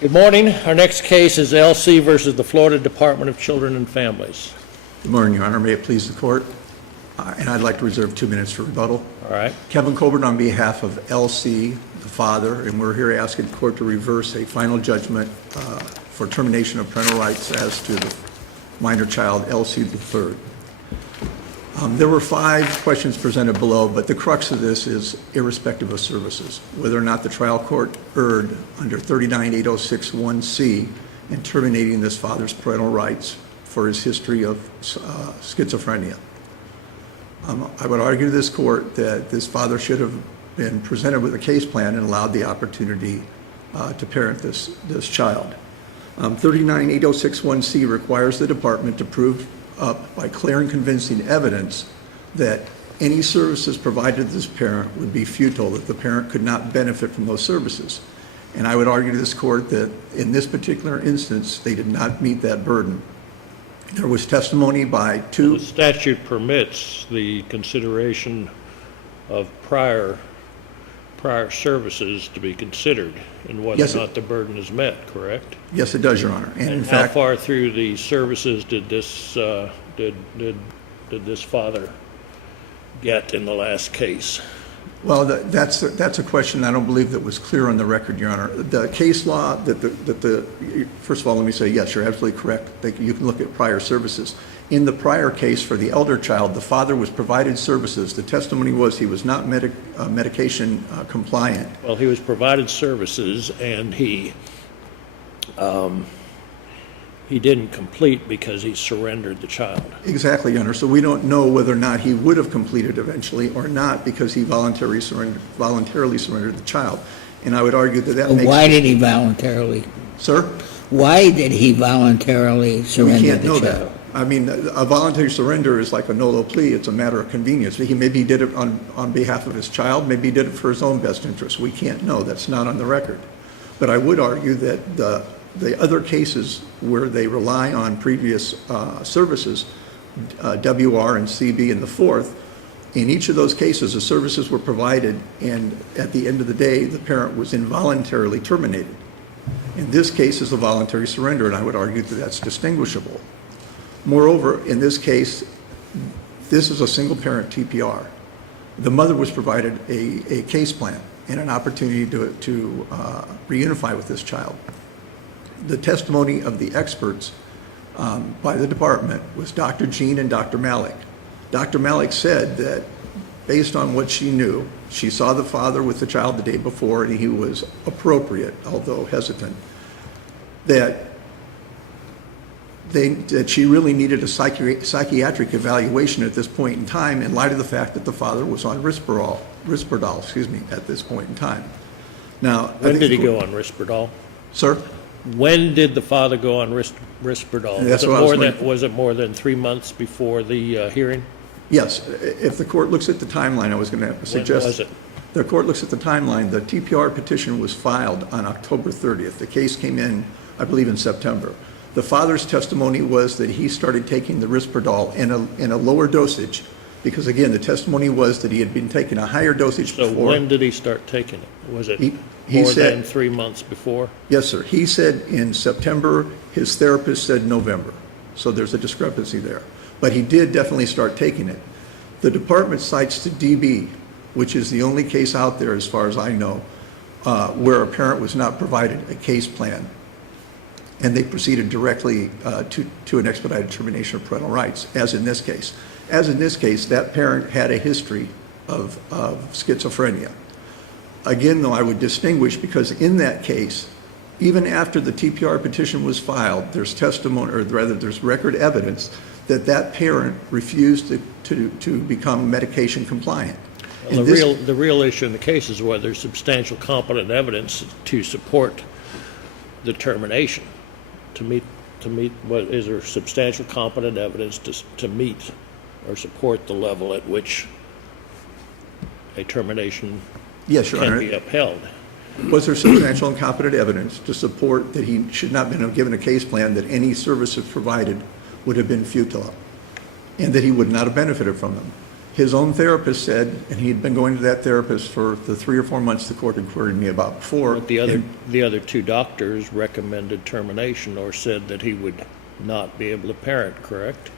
Good morning. Our next case is LC versus the Florida Department of Children and Families. Good morning, Your Honor. May it please the court? And I'd like to reserve 2 minutes for rebuttal. All right. Kevin Colbert on behalf of LC, the father, and we're here asking the court to reverse a final judgment for termination of parental rights as to the minor child, LC III. There were 5 questions presented below, but the crux of this is irrespective of services, whether or not the trial court erred under 3D13-0624 in terminating this father's parental rights for his history of schizophrenia. I would argue to this court that this father should have been presented with a case plan and allowed the opportunity to parent this child. 3D13-0624 requires the department to prove up by clear and convincing evidence that any services provided to this parent would be futile, that the parent could not benefit from those services. And I would argue to this court that in this particular instance, they did not meet that burden. There was testimony by 2... The statute permits the consideration of prior services to be be and whether or not the burden is met, correct? Yes, it does, Your Honor. And in fact, how far through the services did this did this father get in the last case? Well, that's a question I don't believe that was clear on the record, Your Honor. The case law first of all, let me say, yes, you're absolutely correct. You can look at prior services. In the prior case for the elder child, the father was provided services. The testimony was he was not medication compliant. Well, he was provided services, and he didn't complete because he surrendered the child. Exactly, Your Honor. So we don't know whether or not he would have completed eventually or not because he voluntarily surrendered the child. And I would argue that makes... Why did he voluntarily? Sir? Why did he voluntarily surrender We can't the know child? that. I mean, a voluntary surrender is like a nolo plea. It's a matter of convenience. Maybe he did it on behalf of his child. Maybe he did it for his own best interest. We can't know. That's not on the record. But I would argue that the other cases where they rely on previous services, WR and CB and the fourth, in each of those cases, the services were provided, and at the end of the day, the parent was involuntarily terminated. In this case, is a voluntary surrender, and I would argue that that's distinguishable. Moreover, in this case, this is a single-parent TPR. The mother was provided a case plan and an opportunity to reunify with this child. The testimony of the experts by the department was Dr. Jean and Dr. Malik. Dr. Malik said that based on what she knew, she saw the father with the child the day before and he was appropriate, although hesitant, that she really needed a psychiatric evaluation at this point in time in light of the fact that the father was on Risperdal, at this point in time. Now, when did he go on Risperdal? Sir? When did the father go on Risperdal? Was it more than 3 months before the hearing? Yes. If the court looks at the timeline, I was going to suggest... When was it? The court looks at the timeline. The TPR petition was filed on October 30th. The case came in, I believe, in September. The father's testimony was that he started taking the Risperdal in a lower dosage because, again, the testimony was that he had been taking a higher dosage before. So when did he start taking it? Was it more than 3 months before? Yes, sir. He said in September. His therapist said November. So there's a discrepancy there. But he did definitely start taking it. The department cites to DB, which is the only case out there, as far as I know, where a parent was not provided a case plan. And they proceeded directly to an expedited termination of parental rights, as in this case. As in this case, that parent had a history of schizophrenia. Again, though, I would distinguish because in that case, even after the TPR petition was filed, there's testimony, or rather there's record evidence that that parent refused to become medication compliant. Well, the real issue in the case is whether there's substantial competent evidence to support the termination. To meet what is there substantial competent evidence to meet or support the level at which a termination can be upheld? Was there substantial and competent evidence to support that he should not have been given a case plan, that any services provided would have been futile, and that he would not have benefited from them? His own therapist said, and he'd been going to that therapist for the 3 or 4 months the court had queried me about before. But the other two doctors recommended termination or said that he would not be able to parent, correct?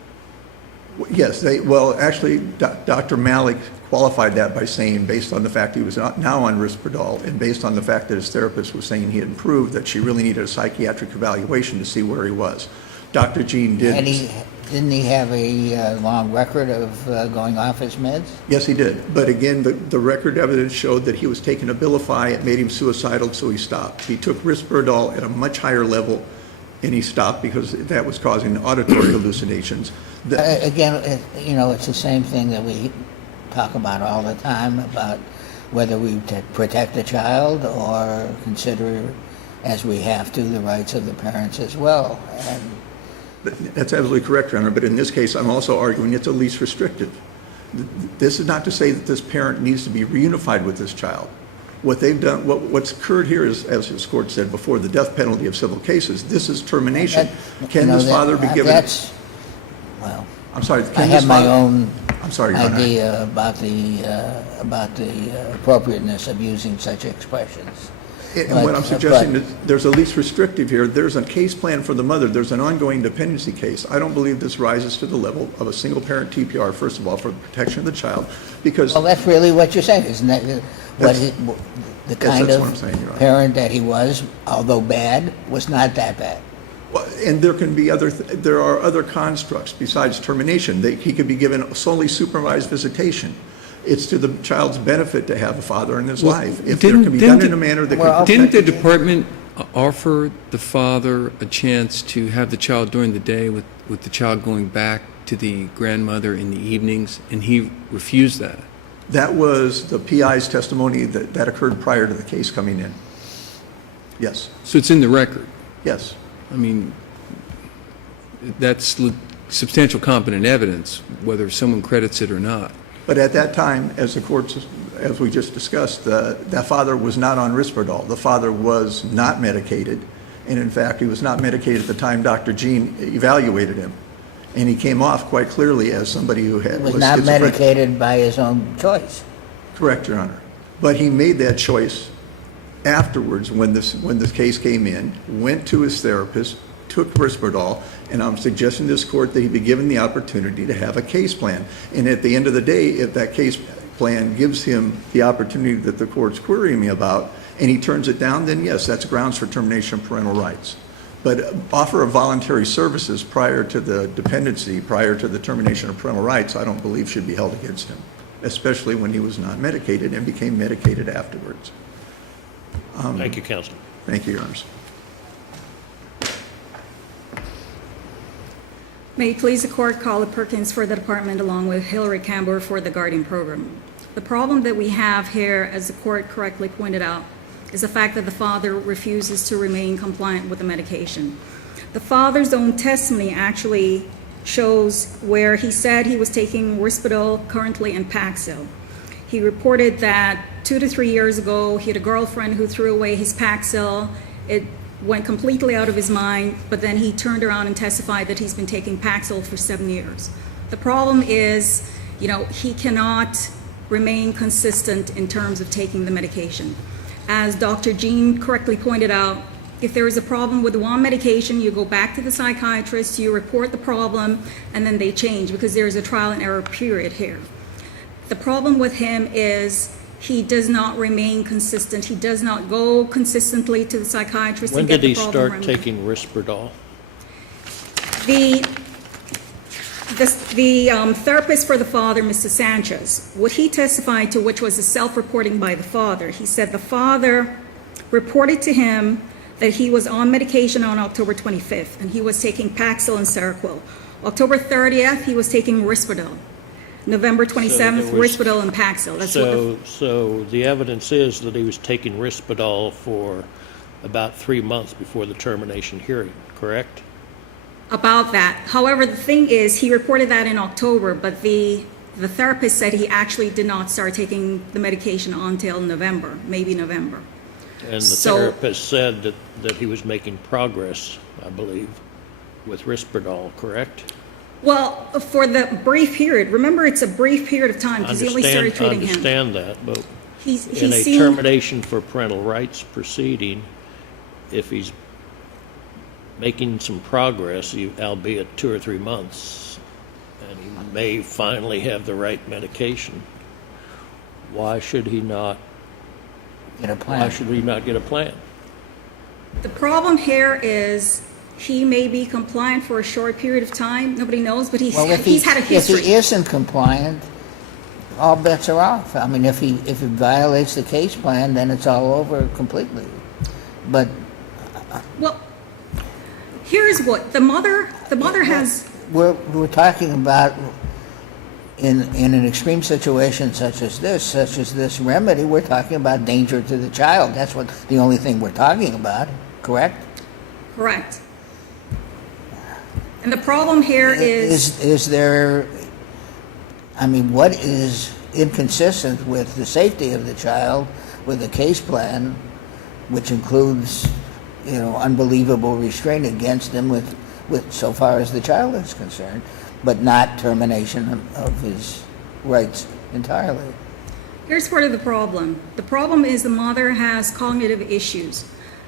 Yes, actually, Dr. Malik qualified that by saying, based on the fact he was now on Risperdal, and based on the fact that his therapist was saying he had improved, that she really needed a psychiatric evaluation to see where he was. Dr. Jean did. Didn't he have a long record of going off his meds? Yes, he did. But again, the record evidence showed that he was taking Abilify. It made him suicidal, so he stopped. He took Risperdal at a much higher level, and he stopped because that was causing auditory hallucinations. Again, it's the same thing that we talk about all the time, about whether we protect the child or consider, as we have to, the rights of the parents as well. And that's absolutely correct, Your Honor, but in this case, I'm also arguing it's a least restrictive. This is not to say that this parent needs to be reunified with this child. What they've done, what's occurred here is, as this court said before, the death penalty of civil cases. This is termination. Can this father be given? Well, I'm sorry. I have my own idea about the appropriateness of using such expressions. And what I'm suggesting is there's a least restrictive here. There's a case plan for the mother. There's an ongoing dependency case. I don't believe this rises to the level of a single-parent TPR, first of all, for the protection of the child, because... Well, that's really what you're saying, isn't that? The kind that's what I'm saying, Your of Honor. parent that he was, although bad, was not that bad. Well, and there can be there are other constructs besides termination. He could be given solely supervised visitation. It's to the child's benefit to have a father in his life. If there can be done in a manner that can Didn't the department offer the father a chance to have the child during the day with the child going back to the grandmother in the evenings, and he refused that? That was the PI's testimony that occurred prior to the case coming in. Yes. So it's in the record. Yes. I mean, that's substantial competent evidence, whether someone credits it or not. But at that time, as we just discussed, that father was not on Risperdal. The father was not medicated, and in fact, he was not medicated at the time Dr. Jean evaluated him. And he came off quite clearly as somebody who was not schizophrenic. Medicated by his own choice. Correct, Your Honor. But he made that choice afterwards when this case came in, went to his therapist, took Risperdal, and I'm suggesting to this court that he be given the opportunity to have a case plan. And at the end of the day, if that case plan gives him the opportunity that the court's querying me about, and he turns it down, then yes, that's grounds for termination of parental rights. But offer of voluntary services prior to the dependency, prior to the termination of parental rights, I don't believe should be held against him, especially when he was not medicated and became medicated afterwards. Thank you, counsel. Thank you, Your Honors. May it please the court, Karla Perkins for the department along with Hillary Kambour for the Guardian Program. The problem that we have here, as the court correctly pointed out, is the fact that the father refuses to remain compliant with the medication. The father's own testimony actually shows where he said he was taking Risperdal currently and Paxil. He reported that 2 to 3 years ago, he had a girlfriend who threw away his Paxil. It went completely out of his mind, but then he turned around and testified that he's been taking Paxil for 7 years. The problem is, he cannot remain consistent in terms of taking the medication. As Dr. Jean correctly pointed out, if there is a problem with one medication, you go back to the psychiatrist, you report the problem, and then they change because there's a trial and error period here. The problem with him is he does not remain consistent. He does not go consistently to the psychiatrist When and get did he the problem start remedied. taking Risperdal? The therapist for the father, Mr. Sanchez, what he testified to, which was a self-reporting by the father, he said the father reported to him that he was on medication on October 25th, and he was taking Paxil and Seroquel. October 30th, he was taking Risperdal. November 27th, Risperdal and Paxil. So the evidence is that he was taking Risperdal for about 3 months before the termination hearing, correct? About that. However, the thing is, he reported that in October, but the therapist said he actually did not start taking the medication until November, maybe November. And the therapist said that he was making progress, I believe, with Risperdal, correct? Well, for the brief period, remember, it's a brief period of time because he only started I treating him. understand that, but He's in a seen, termination for parental rights proceeding, if he's making some progress, albeit 2 or 3 months, and he may finally have the right medication, why should he not Get a Why plan. should we not get a plan? the problem here is he may be compliant for a short period of time. Nobody knows, but Well, he's had a history. If he isn't compliant, all bets are off. I mean, if he violates the case plan, then it's all over completely. But Well, here's what the mother has. we're talking about in an extreme situation such as this remedy, we're talking about danger to the child. That's what the only thing we're talking about, correct? Correct. And the problem here Is there, I mean, what is inconsistent with the safety of the child with a case plan, which includes, unbelievable restraint against him with so far as the child is concerned, but not termination of his rights entirely? Here's part of the problem. The problem is the mother has cognitive issues.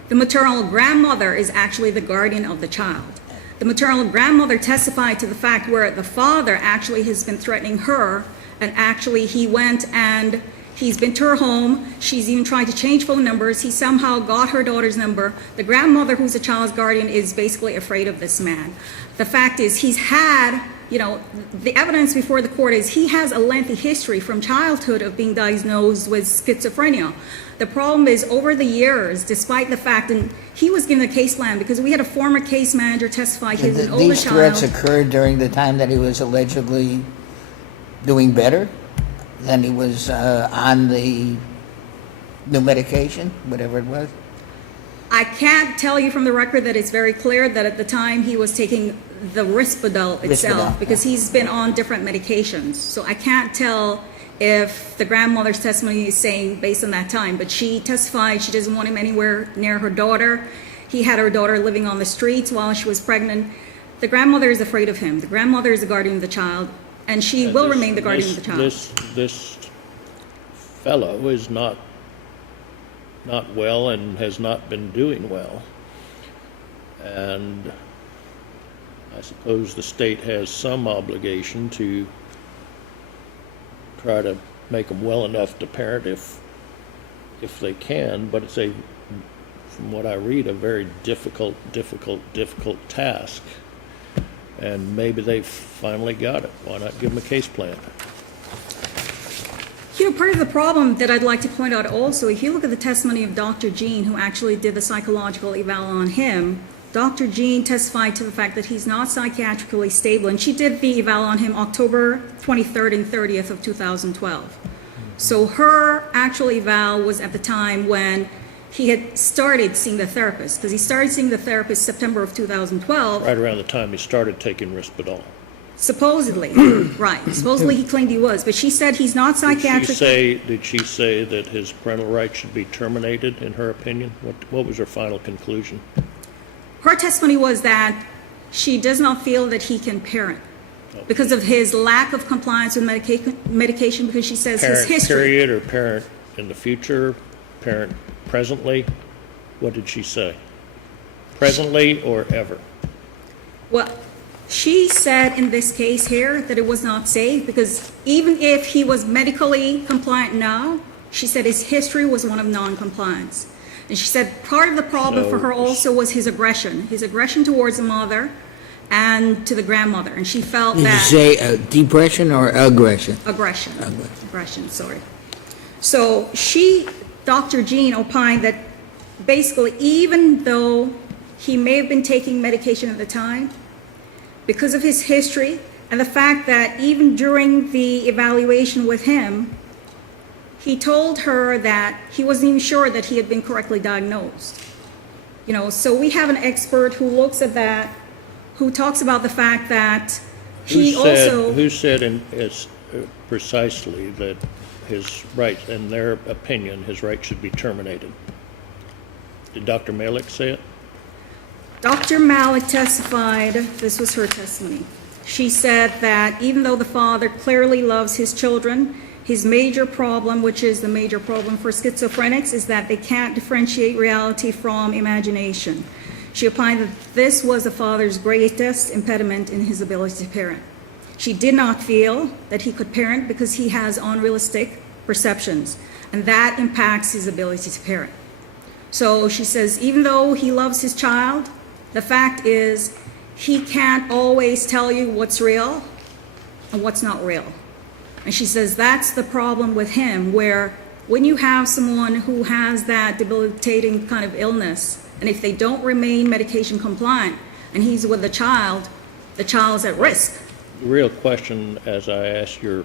The maternal grandmother is actually the guardian of the child. The maternal grandmother testified to the fact where the father actually has been threatening her, and actually he went and he's been to her home. She's even tried to change phone numbers. He somehow got her daughter's number. The grandmother, who's the child's guardian, is basically afraid of this man. The fact is he's had, the evidence before the court is he has a lengthy history from childhood of being diagnosed with schizophrenia. The problem is over the years, despite the fact, and he was given a case plan because we had a former case manager testify he was an older These threats child. occurred during the time that he was allegedly doing better than he was on the new medication, whatever it was. I can't tell you from the record that it's very clear that at the time he was taking the Risperdal itself Risperdal, because he's been on different medications. So I can't tell if the grandmother's testimony is saying based on that time, but she testified she doesn't want him anywhere near her daughter. He had her daughter living on the streets while she was pregnant. The grandmother is afraid of him. The grandmother is the guardian of the child, and she will remain the guardian of the child. This fellow is not well and has not been doing well. And I suppose the state has some obligation to try to make them well enough to parent if they can, but it's from what I read, a very difficult task. And maybe they've finally got it. Why not give them a case plan? Part of the problem that I'd like to point out also, if you look at the testimony of Dr. Jean, who actually did the psychological eval on him, Dr. Jean testified to the fact that he's not psychiatrically stable, and she did the eval on him October 23rd and 30th of 2012. So her actual eval was at the time when he had started seeing the therapist, because he started seeing the therapist September of 2012. Right around the time he started taking Risperdal. Supposedly, right. Supposedly he claimed he was, but she said he's not psychiatrically. Did she say that his parental rights should be terminated, in her opinion? What was her final conclusion? Her testimony was that she does not feel that he can parent because of his lack of compliance with medication, because she says his Parent history. period, or parent in the future, parent presently? What did she say? Presently or ever? Well, she said in this case here that it was not safe because even if he was medically compliant now, she said his history was one of non-compliance. And she said part of the problem for her also was his aggression towards the mother and to the grandmother. And she felt Did you that... say depression or aggression? Aggression, sorry. So Dr. Jean opined that basically even though he may have been taking medication at the time, because of his history and the fact that even during the evaluation with him, he told her that he wasn't even sure that he had been correctly diagnosed. So we have an expert who looks at that, who talks about the fact that Who said precisely that his rights, in their opinion, his rights should be terminated? Did Dr. Malik say it? Dr. Malik testified, this was her testimony. She said that even though the father clearly loves his children, his major problem, which is the major problem for schizophrenics, is that they can't differentiate reality from imagination. She opined that this was the father's greatest impediment in his ability to parent. She did not feel that he could parent because he has unrealistic perceptions, and that impacts his ability to parent. So she says, even though he loves his child, the fact is he can't always tell you what's real and what's not real. And she says that's the problem with him, where when you have someone who has that debilitating kind of illness, and if they don't remain medication compliant, and he's with the child's at risk. The real question, as I asked your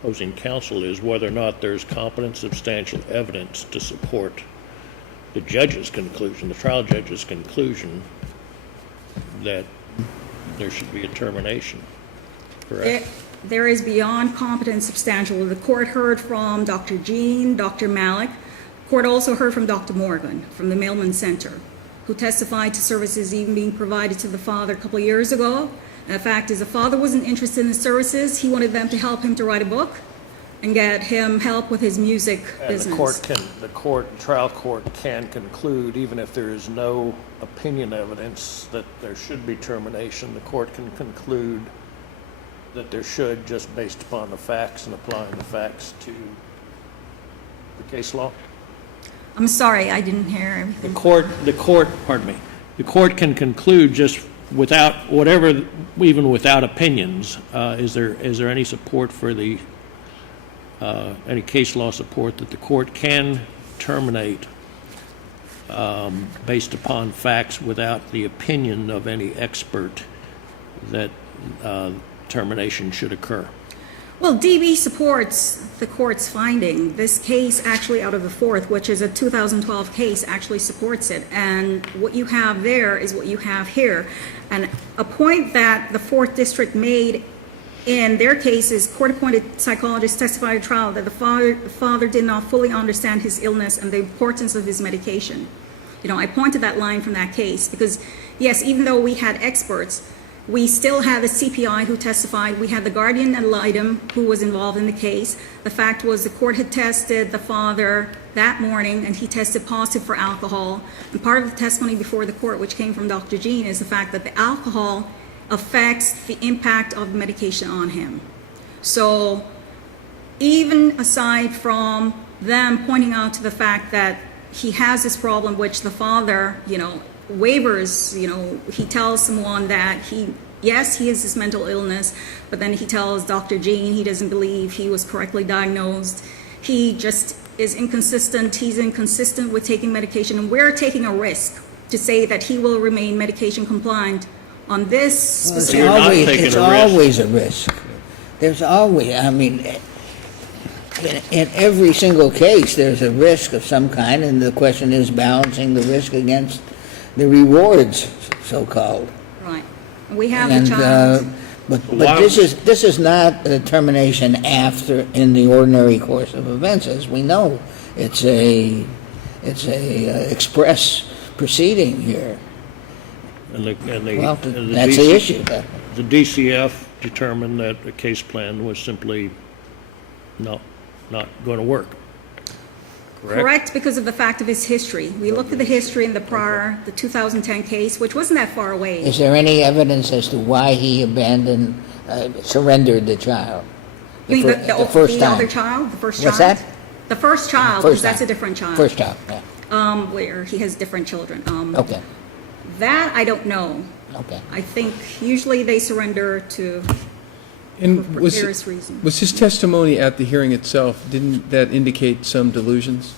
opposing counsel, is whether or not there's competent, substantial evidence to support the judge's conclusion, the trial judge's conclusion, that there should be a termination. Correct? There is beyond competent, substantial. The court heard from Dr. Jean, Dr. Malik. The court also heard from Dr. Morgan from the Mailman Center, who testified to services even being provided to the father a couple of years ago. And the fact is the father wasn't interested in the services. He wanted them to help him to write a book and get him help with his music business. The trial court can conclude, even if there is no opinion evidence that there should be termination, the court can conclude that there should, just based upon the facts and applying the facts to the case law? I'm sorry, I didn't hear everything. The court can conclude just without whatever, even without opinions. Is there any support for any case law support that the court can terminate based upon facts without the opinion of any expert that termination should occur? Well, DB supports the court's finding. This case, actually out of the fourth, which is a 2012 case, actually supports it. And what you have there is what you have here. And a point that the fourth district made in their case is court-appointed psychologists testified at trial that the father did not fully understand his illness and the importance of his medication. You know, I pointed that line from that case because, yes, even though we had experts, we still had the CPI who testified. We had the guardian ad litem who was involved in the case. The fact was the court had tested the father that morning, and he tested positive for alcohol. And part of the testimony before the court, which came from Dr. Jean, is the fact that the alcohol affects the impact of the medication on him. So even aside from them pointing out to the fact that he has this problem, which the father, wavers, he tells someone that yes, he has this mental illness, but then he tells Dr. Jean he doesn't believe he was correctly diagnosed. He just is inconsistent. He's inconsistent with taking medication, and we're taking a risk to say that he will remain medication compliant on this specific. It's always a risk. There's always, in every single case, there's a risk of some kind, and the question is balancing the risk against the rewards, so-called. Right. We have the child. But this is not a termination after in the ordinary course of events, as we know. It's a express proceeding here. That's the issue. The DCF determined that the case plan was simply not going to work. Correct, because of the fact of his history. We looked at the history in the 2010 case, which wasn't that far away. Is there any evidence as to why he surrendered the child? The first child? What's that? The first child, because that's a different child. First child, yeah. Where he has different children. Okay. That I don't know. Okay. I think usually they surrender for various reasons. Was his testimony at the hearing itself, didn't that indicate some delusions?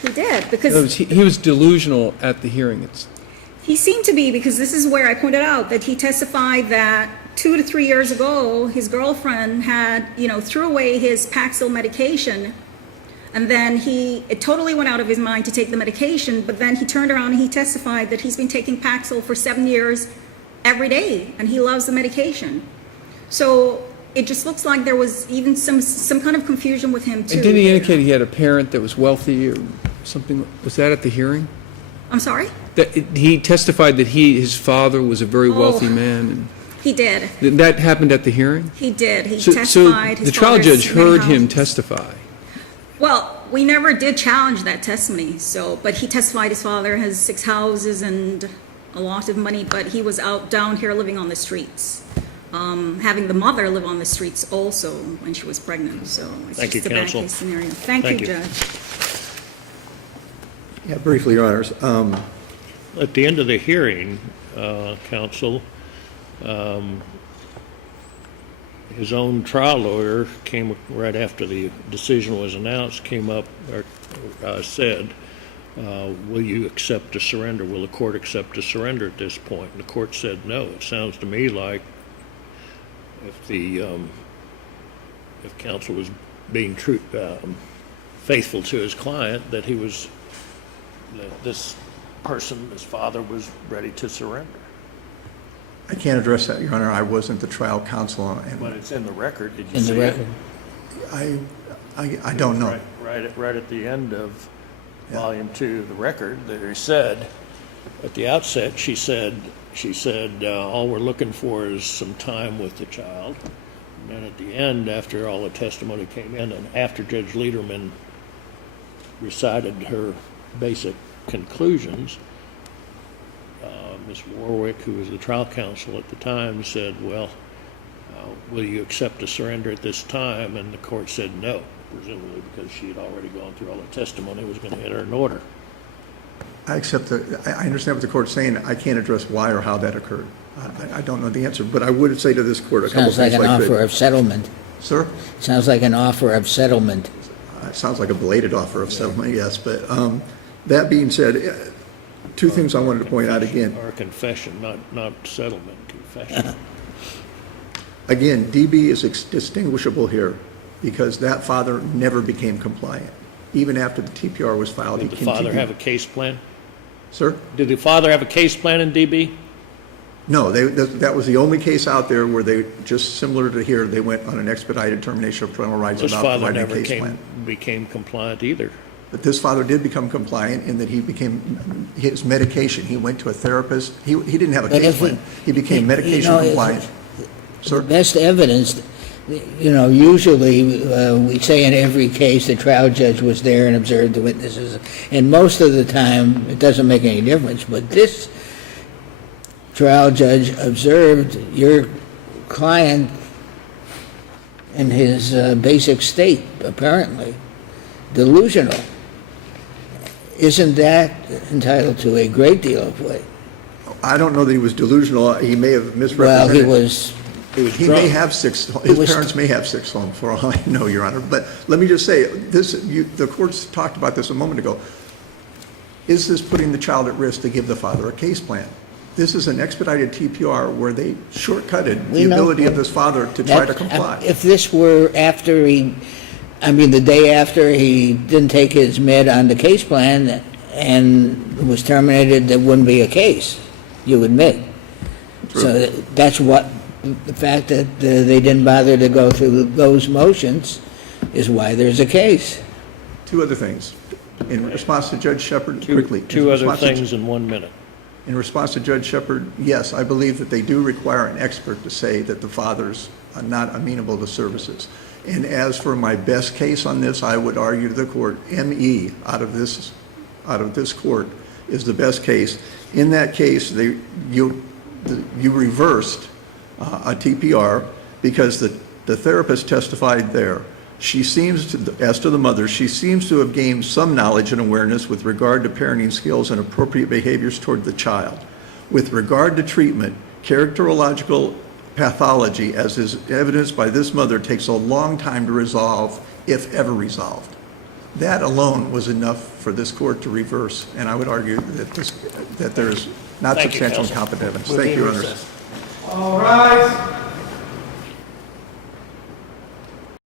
He did, because he was delusional at the hearing. He seemed to be, because this is where I pointed out that he testified that 2 to 3 years ago, his girlfriend had, threw away his Paxil medication, and then it totally went out of his mind to take the medication, but then he turned around and he testified that he's been taking Paxil for 7 years every day, and he loves the medication. So it just looks like there was even some kind of confusion with him, too. And did he indicate he had a parent that was wealthy or something? Was that at the hearing? I'm sorry? He testified that his father was a very wealthy man. He did. And that happened at the hearing? He did. He So testified. the His trial father judge has many heard him houses. testify. Well, we never did challenge that testimony, but he testified his father has 6 houses and a lot of money, but he was out down here living on the streets. Having the mother live on the streets also when she was pregnant, so it's Thank just you, a bad counsel. case scenario. Thank Thank you, you. Judge. Yeah, briefly, Your Honors. At the end of the hearing, counsel, his own trial lawyer came right after the decision was announced, came up or said, will you accept a surrender? Will the court accept a surrender at this point? And the court said no. It sounds to me like if counsel was being faithful to his client, that this person, his father, was ready to surrender. I can't address that, Your Honor. I wasn't the trial counsel, But and it's in the record. Did you In see the it? record. I don't know. Right at the end of volume 2 of the record, there said, at the outset, she said, all we're looking for is some time with the child. And then at the end, after all the testimony came in, and after Judge Lederman recited her basic conclusions, Ms. Warwick, who was the trial counsel at the time, said, well, will you accept a surrender at this time? And the court said no, presumably because she had already gone through all the testimony and was going to enter an order. I understand what the court's saying. I can't address why or how that occurred. I don't know the answer, but I would say to this court a couple Sounds like things an like offer that. of settlement. Sir? Sounds like an offer of settlement. It sounds like a belated offer of settlement, yes. But that being said, two things I wanted to point out again. Or a confession, not settlement, confession. Again, DB is distinguishable here because that father never became compliant. Even after the TPR was filed, he Did the continued. father have a case plan? Sir? Did the father have a case plan in DB? No, that was the only case out there where they, just similar to here, they went on an expedited termination of parental rights His without father providing a never case plan. became compliant either. But this father did become compliant in that he became, his medication, he went to a therapist. He didn't have a But case if plan. He became medication compliant. The Sir? best evidence, usually we say in every case the trial judge was there and observed the witnesses, and most of the time it doesn't make any difference, but this trial judge observed your client in his basic state, apparently delusional. Isn't that entitled to a great deal of weight? I don't know that he was delusional. He may have Well, misrepresented. he was. He may have his parents may have 6 homes, for all I know, Your Honor. But let me just say, the courts talked about this a moment ago. Is this putting the child at risk to give the father a case plan? This is an expedited TPR where they shortcutted the ability of this father to try to comply. If this were after the day after he didn't take his med on the case plan and was terminated, there wouldn't be a case, you admit. True. So that's what, the fact that they didn't bother to go through those motions is why there's a case. Two other things. In response to Judge Shepard, quickly. Two other things in 1 minute. In response to Judge Shepard, yes, I believe that they do require an expert to say that the father's not amenable to services. And as for my best case on this, I would argue to the court, ME out of this court is the best case. In that case, you reversed a TPR because the therapist testified there. She seems to, as to the mother, she seems to have gained some knowledge and awareness with regard to parenting skills and appropriate behaviors toward the child. With regard to treatment, characterological pathology, as is evidenced by this mother, takes a long time to resolve, if ever resolved. That alone was enough for this court to reverse, and I would argue that there is not Thank you, substantial counsel. incompetent evidence. We'll be Thank in you, Your Honors. recess. All rise.